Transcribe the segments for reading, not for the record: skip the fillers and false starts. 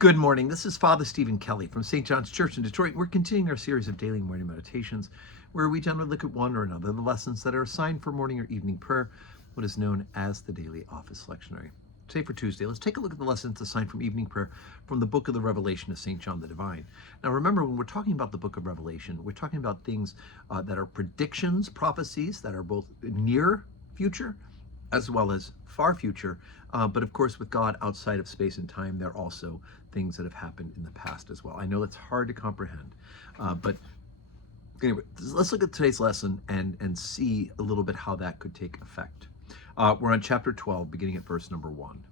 Good morning. This is Father Stephen Kelly from St. John's Church in Detroit. We're continuing our series of daily morning meditations where we generally look at one or another of the lessons that are assigned for morning or evening prayer, what is known as the daily office lectionary. Today for Tuesday, let's take a look at the lessons assigned from evening prayer from the book of the Revelation of St. John the Divine. Now remember, when we're talking about the book of Revelation, we're talking about things that are predictions, prophecies that are both near future as well as far future. But of course, with God outside of space and time, there are also things that have happened in the past as well. I know it's hard to comprehend, but anyway, let's look at today's lesson and see a little bit how that could take effect. We're on chapter 12, beginning at verse number 1.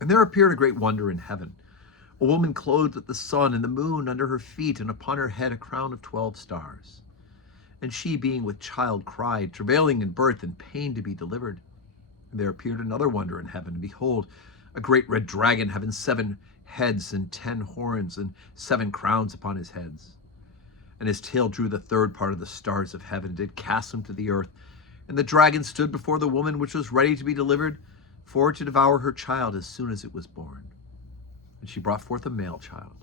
And there appeared a great wonder in heaven, a woman clothed with the sun and the moon under her feet, and upon her head a crown of 12 stars. And she, being with child, cried, travailing in birth and pain to be delivered. And there appeared another wonder in heaven, and behold, a great red dragon having 7 heads and 10 horns and 7 crowns upon his heads. And his tail drew the third part of the stars of heaven, and did cast them to the earth. And the dragon stood before the woman which was ready to be delivered, for to devour her child as soon as it was born. And she brought forth a male child,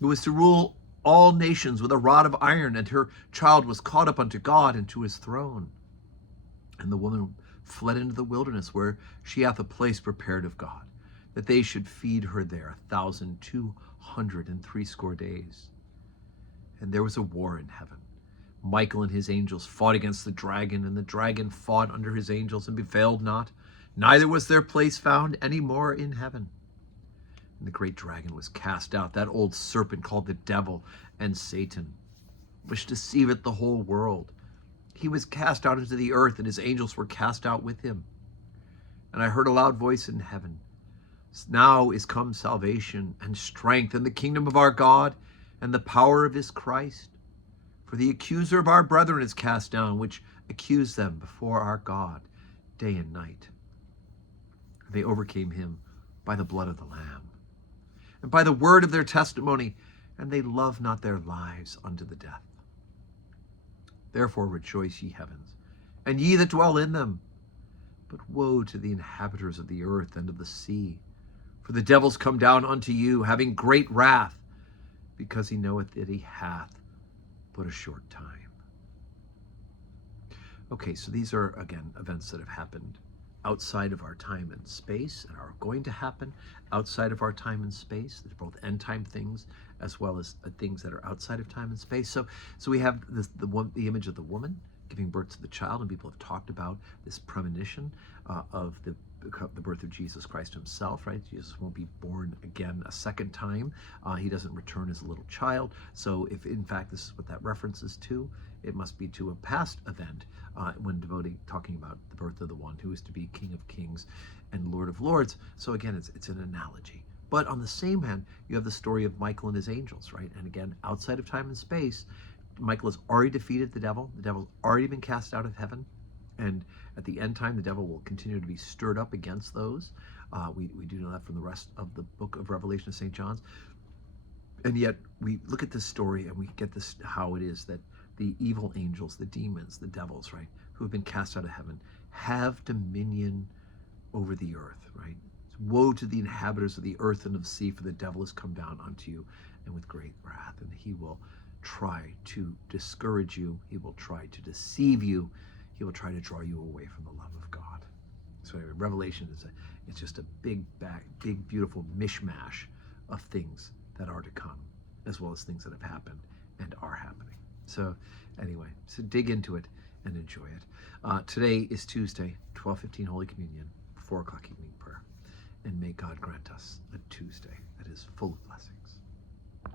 who was to rule all nations with a rod of iron, and her child was caught up unto God and to his throne. And the woman fled into the wilderness, where she hath a place prepared of God, that they should feed her there 1,260 days. And there was a war in heaven. Michael and his angels fought against the dragon, and the dragon fought under his angels and prevailed not, neither was their place found any more in heaven. And the great dragon was cast out, that old serpent called the devil and Satan, which deceiveth the whole world. He was cast out into the earth, and his angels were cast out with him. And I heard a loud voice in heaven, now is come salvation and strength and the kingdom of our God and the power of his Christ. For the accuser of our brethren is cast down, which accused them before our God day and night. They overcame him by the blood of the Lamb, and by the word of their testimony, and they loved not their lives unto the death. Therefore rejoice, ye heavens, and ye that dwell in them. But woe to the inhabitants of the earth and of the sea, for the devil's come down unto you, having great wrath, because he knoweth that he hath but a short time. Okay, so these are, again, events that have happened outside of our time and space, and are going to happen outside of our time and space. They're both end time things as well as things that are outside of time and space. So we have the image of the woman giving birth to the child, and people have talked about this premonition of the birth of Jesus Christ himself, right? Jesus won't be born again a second time. He doesn't return as a little child. So if in fact this is what that references to, it must be to a past event when talking about the birth of the one who is to be King of Kings and Lord of Lords. So again, it's an analogy. But on the same hand, you have the story of Michael and his angels, right? And again, outside of time and space, Michael has already defeated the devil. The devil's already been cast out of heaven. And at the end time, the devil will continue to be stirred up against those. We do know that from the rest of the book of Revelation of St. John's. And yet we look at this story and we get this, how it is that the evil angels, the demons, the devils, right, who have been cast out of heaven, have dominion over the earth, right? Woe to the inhabitants of the earth and of the sea, for the devil has come down unto you, and with great wrath, and he will try to discourage you. He will try to deceive you. He will try to draw you away from the love of God. So anyway, Revelation it's just a big, beautiful mishmash of things that are to come, as well as things that have happened and are happening. So anyway, so dig into it and enjoy it. Today is Tuesday, 12:15 Holy Communion, 4 o'clock evening prayer. And may God grant us a Tuesday that is full of